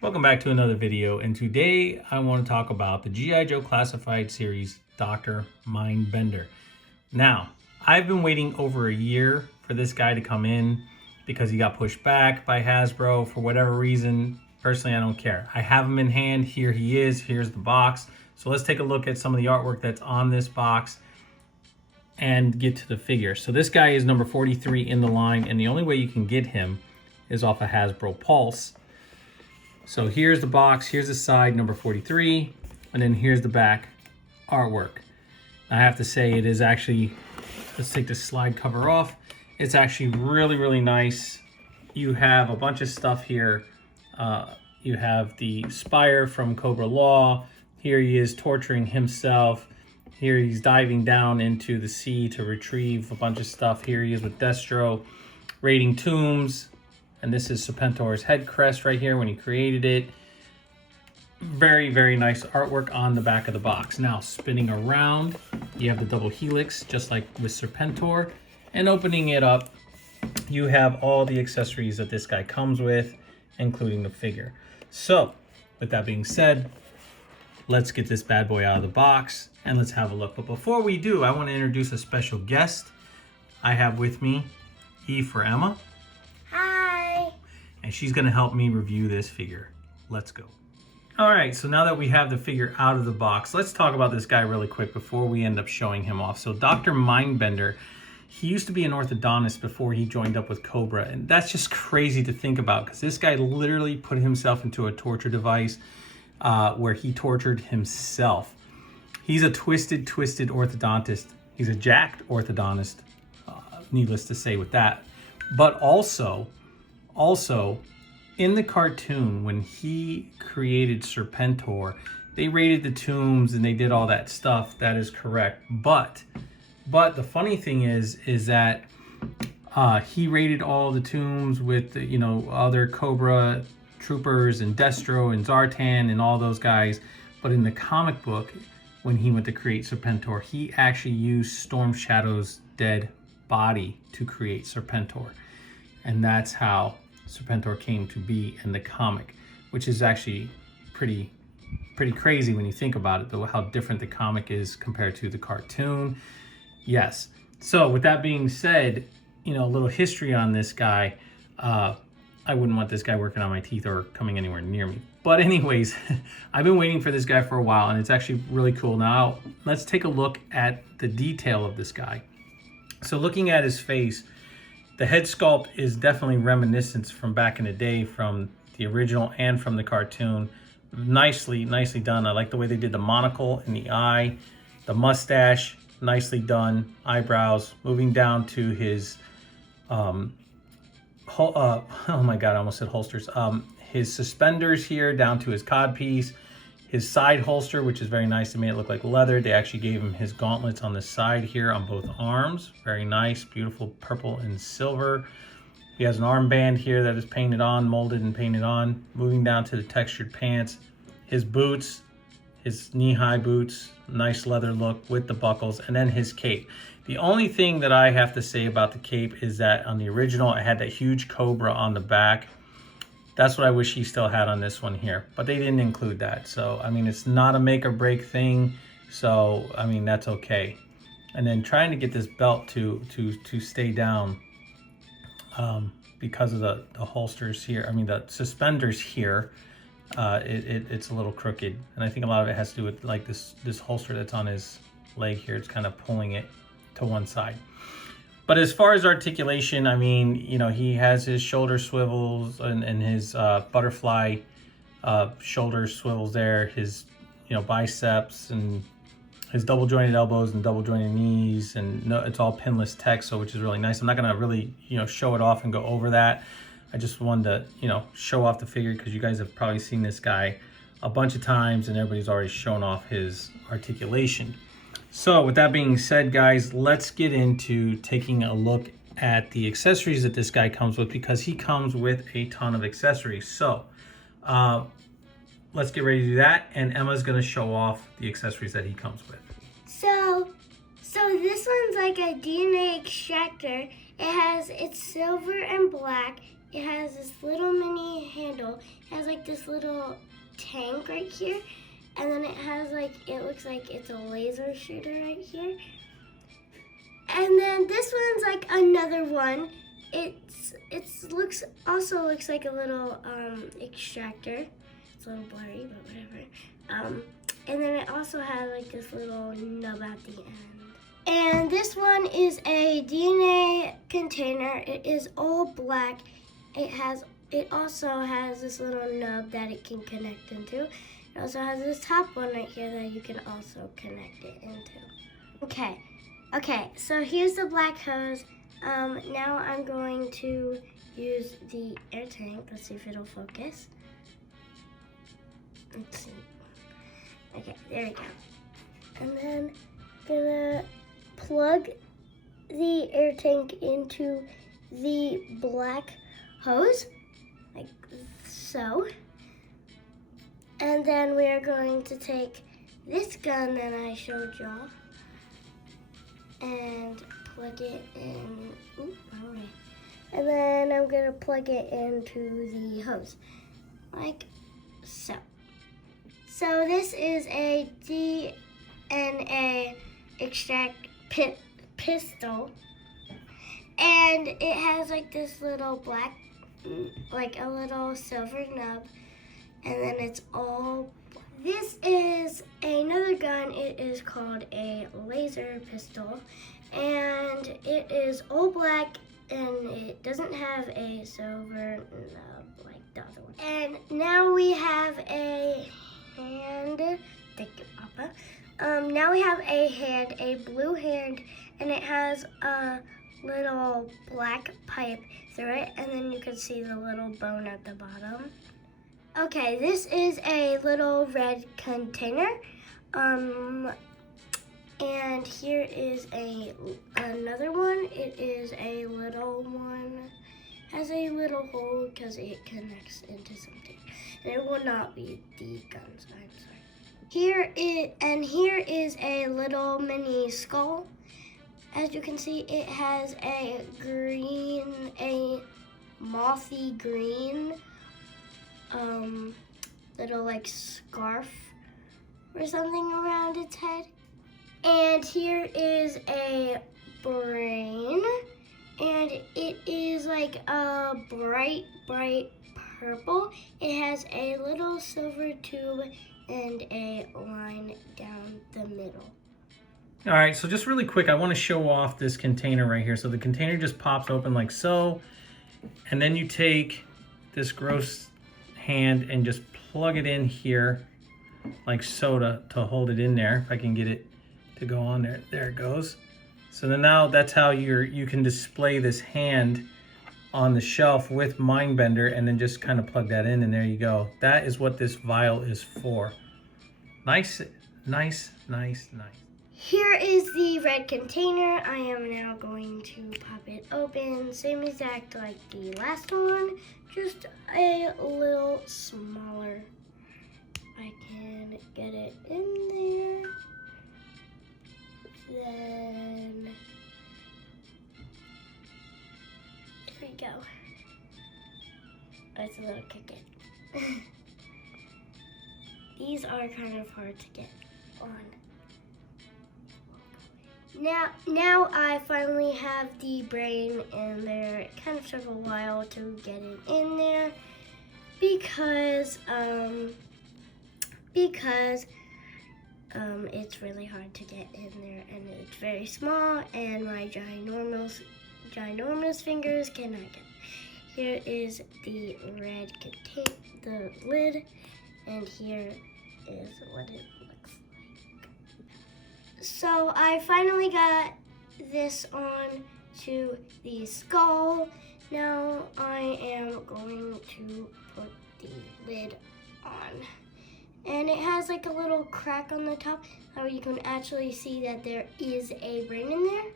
Welcome back to another video, and today I want to talk about the G.I. Joe classified series Dr. Mindbender. Now, I've been waiting over a year for this guy to come in because he got pushed back by Hasbro for whatever reason. Personally, I don't care. I have him in hand. Here he is. Here's the box. So let's take a look at some of the artwork that's on this box and get to the figure. So this guy is number 43 in the line, and the only way you can get him is off a Hasbro Pulse. So here's the box, here's the side, number 43, and then here's the back artwork. I have to say it is actually, let's take the slide cover off. It's actually really, really nice. You have a bunch of stuff here. You have the Spire from Cobra Law. Here he is torturing himself. Here he's diving down into the sea to retrieve a bunch of stuff. Here he is with Destro raiding tombs. And this is Serpentor's head crest right here when he created it. Very, very nice artwork on the back of the box. Now, spinning around, you have the double helix, just like with Serpentor. And opening it up, you have all the accessories that this guy comes with, including the figure. So, with that being said, let's get this bad boy out of the box and let's have a look. But before we do, I want to introduce a special guest. I have with me E for Emma. And she's gonna help me review this figure. Let's go. All right, so now that we have the figure out of the box, let's talk about this guy really quick before we end up showing him off. So Dr. Mindbender, he used to be an orthodontist before he joined up with Cobra. And that's just crazy to think about because this guy literally put himself into a torture device where he tortured himself. He's a twisted orthodontist. He's a jacked orthodontist, needless to say with that. But also, in the cartoon, when he created Serpentor, they raided the tombs and they did all that stuff. That is correct. But the funny thing is that he raided all the tombs with other Cobra troopers and Destro and Zartan and all those guys. But in the comic book, when he went to create Serpentor, he actually used Storm Shadow's dead body to create Serpentor, and that's how Serpentor came to be in the comic, which is actually pretty crazy when you think about it, though, how different the comic is compared to the cartoon. Yes. So with that being said, a little history on this guy. I wouldn't want this guy working on my teeth or coming anywhere near me. But anyways, I've been waiting for this guy for a while, and it's actually really cool. Now, let's take a look at the detail of this guy. So looking at his face, the head sculpt is definitely reminiscent from back in the day, from the original and from the cartoon. Nicely done. I like the way they did the monocle in the eye, the mustache, nicely done. Eyebrows, moving down to his, oh my God, I almost said holsters. His suspenders here down to his codpiece. His side holster, which is very nice. They made it look like leather. They actually gave him his gauntlets on the side here on both arms. Very nice, beautiful purple and silver. He has an armband here that is painted on, molded and painted on. Moving down to the textured pants. His boots, his knee-high boots, nice leather look with the buckles, and then his cape. The only thing that I have to say about the cape is that on the original, it had that huge cobra on the back. That's what I wish he still had on this one here, but they didn't include that. So, I mean, it's not a make or break thing. So, I mean, that's okay. And then trying to get this belt to stay down because of the holsters here. I mean, the suspenders here, it's a little crooked. And I think a lot of it has to do with like this holster that's on his leg here. It's kind of pulling it to one side. But as far as articulation, I mean, he has his shoulder swivels and his butterfly shoulder swivels there, his, biceps and his double jointed elbows and double jointed knees, and it's all pinless text, so which is really nice. I'm not gonna really, show it off and go over that. I just wanted to, show off the figure because you guys have probably seen this guy a bunch of times and everybody's already shown off his articulation. So with that being said, guys, let's get into taking a look at the accessories that this guy comes with, because he comes with a ton of accessories. So let's get ready to do that, and Emma's going to show off the accessories that he comes with. So this one's like a DNA extractor. It's silver and black. it has this little mini handle. It has like this little tank right here. And then it has like, it looks like it's a laser shooter right here. And then this one's like another one. It also looks like a little extractor. It's a little blurry, but whatever. And then it also has like this little nub at the end. And this one is a DNA container. It is all black. It also has this little nub that it can connect into. It also has this top one right here that you can also connect it into. Okay, so here's the black hose. Now I'm going to use the air tank. Let's see if it'll focus. Let's see. Okay, there we go. And then gonna plug the air tank into the black hose, like so. And then we are going to take this gun that I showed y'all and plug it in. Ooh, wrong way. And then I'm gonna plug it into the hose, like so. So this is a DNA extract pistol, and it has like this little black, like a little silver nub, and then it's all black. This is another gun. It is called a laser pistol, and it is all black, and it doesn't have a silver nub like the other one. And now we have a hand. Thank you, Papa. Now we have a hand, a blue hand, and it has a little black pipe through it, and then you can see the little bone at the bottom. Okay, this is a little red container, and here is another one. It is a little one, has a little hole because it connects into something. And it will not be the guns, I'm sorry. Here is a little mini skull. As you can see, it has a mothy green, little like scarf or something around its head. And here is a brain, and it is like a bright purple. It has a little silver tube and a line down the middle. All right, so just really quick, I want to show off this container right here. So the container just pops open like so, and then you take this gross hand and just plug it in here like so to hold it in there. If I can get it to go on there. There it goes. So then now that's how you can display this hand on the shelf with Mindbender, and then just kind of plug that in, and there you go. That is what this vial is for. Nice. Here is the red container. I am now going to pop it open. Same exact like the last one, just a little smaller. I can get it in there. Then there we go. That's a little kick it. These are kind of hard to get on. Now I finally have the brain in there. It kind of took a while to get it in there because it's really hard to get in there, and it's very small, and my ginormous fingers cannot get it. Here is the red the lid, and here is what it looks like. So I finally got this on to the skull. Now I am going to put the lid on. And it has like a little crack on the top so you can actually see that there is a brain in there.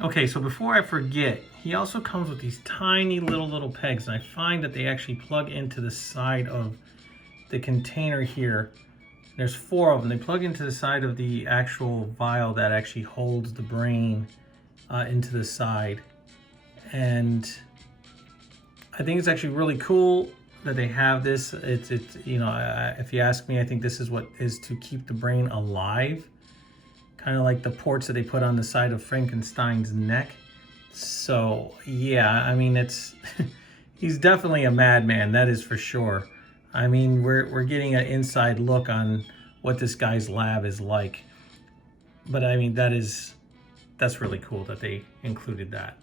Okay, so before I forget, he also comes with these tiny little pegs, and I find that they actually plug into the side of the container here. There's 4 of them. They plug into the side of the actual vial that actually holds the brain into the side. And I think it's actually really cool that they have this. It's you know, if you ask me, I think this is what is to keep the brain alive. Kind of like the ports that they put on the side of Frankenstein's neck. So yeah, I mean, it's he's definitely a madman, that is for sure. I mean, we're getting an inside look on what this guy's lab is like. But I mean, that's really cool that they included that.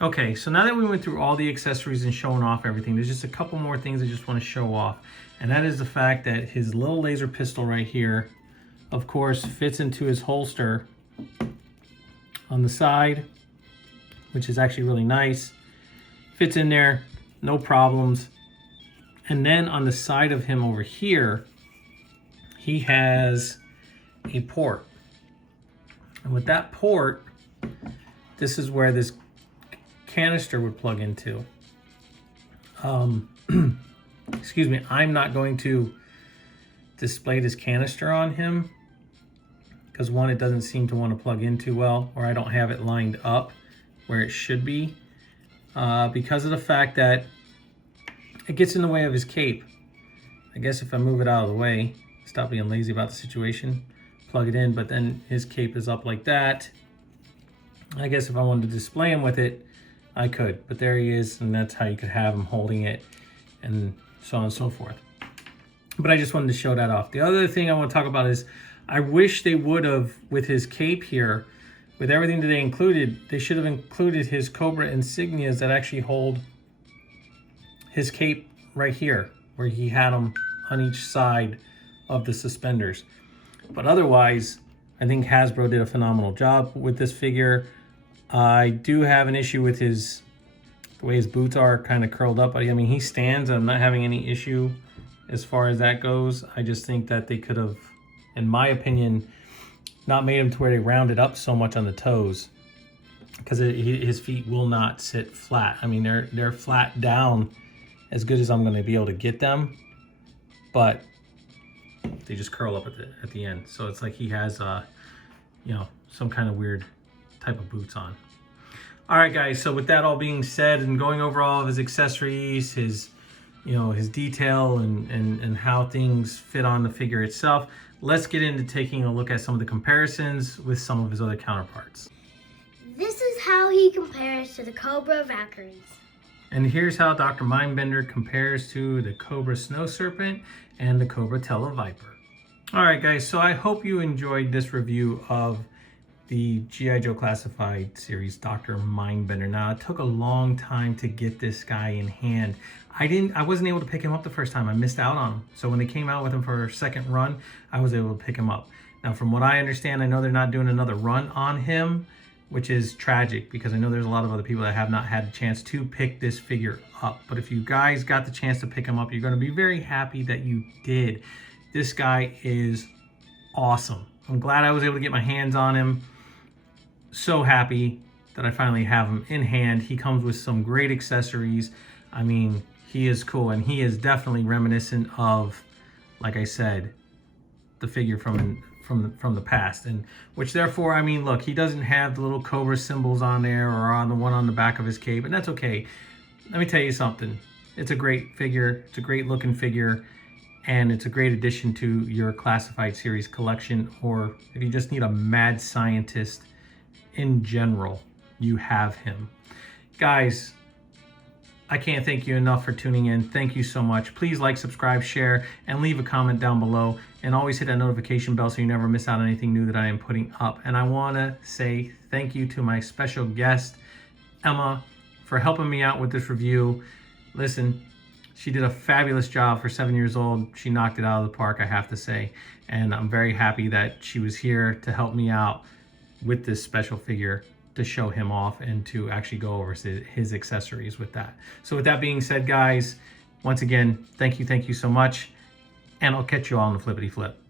Okay, so now that we went through all the accessories and showing off everything, there's just a couple more things I just want to show off. And that is the fact that his little laser pistol right here, of course, fits into his holster on the side, which is actually really nice. Fits in there, no problems. And then on the side of him over here, he has a port. And with that port, this is where this canister would plug into. Excuse me, I'm not going to display this canister on him because one, it doesn't seem to want to plug in too well, or I don't have it lined up where it should be, because of the fact that it gets in the way of his cape. I guess if I move it out of the way, stop being lazy about the situation, plug it in, but then his cape is up like that. I guess if I wanted to display him with it, I could, but there he is, and that's how you could have him holding it, and so on and so forth. But I just wanted to show that off. The other thing I want to talk about is I wish they would have, with his cape here, with everything that they included, they should have included his Cobra insignias that actually hold his cape right here, where he had them on each side of the suspenders. But otherwise, I think Hasbro did a phenomenal job with this figure. I do have an issue with the way his boots are kind of curled up. I mean, he stands, and I'm not having any issue as far as that goes. I just think that they could have, in my opinion, not made him to where they rounded up so much on the toes, because his feet will not sit flat. I mean, they're flat down as good as I'm going to be able to get them, but they just curl up at the end. So it's like he has you know, some kind of weird type of boots on. All right, guys, so with that all being said, and going over all of his accessories, his, you know, his detail and how things fit on the figure itself, let's get into taking a look at some of the comparisons with some of his other counterparts. This is how he compares to the Cobra Valkyries. And here's how Dr. Mindbender compares to the Cobra Snow Serpent and the Cobra Televiper. All right, guys, so I hope you enjoyed this review of the G.I. Joe Classified series, Dr. Mindbender. Now, it took a long time to get this guy in hand. I wasn't able to pick him up the first time. I missed out on him. So when they came out with him for a second run, I was able to pick him up. Now, from what I understand, I know they're not doing another run on him, which is tragic because I know there's a lot of other people that have not had a chance to pick this figure up. But if you guys got the chance to pick him up, you're going to be very happy that you did. This guy is awesome. I'm glad I was able to get my hands on him. So happy that I finally have him in hand. He comes with some great accessories. I mean, he is cool, and he is definitely reminiscent of, like I said, the figure from the past, and which therefore, I mean, look, he doesn't have the little Cobra symbols on there or on the one on the back of his cape, and that's okay. Let me tell you something. It's a great figure. It's a great looking figure, and it's a great addition to your Classified series collection, or if you just need a mad scientist in general, you have him. Guys, I can't thank you enough for tuning in. Thank you so much. Please like, subscribe, share, and leave a comment down below. And always hit that notification bell so you never miss out on anything new that I am putting up. And I want to say thank you to my special guest, Emma, for helping me out with this review. Listen, she did a fabulous job for 7 years old. She knocked it out of the park, I have to say. And I'm very happy that she was here to help me out with this special figure, to show him off and to actually go over his accessories with that. So with that being said, guys, once again, thank you so much, and I'll catch you all on the flippity flip.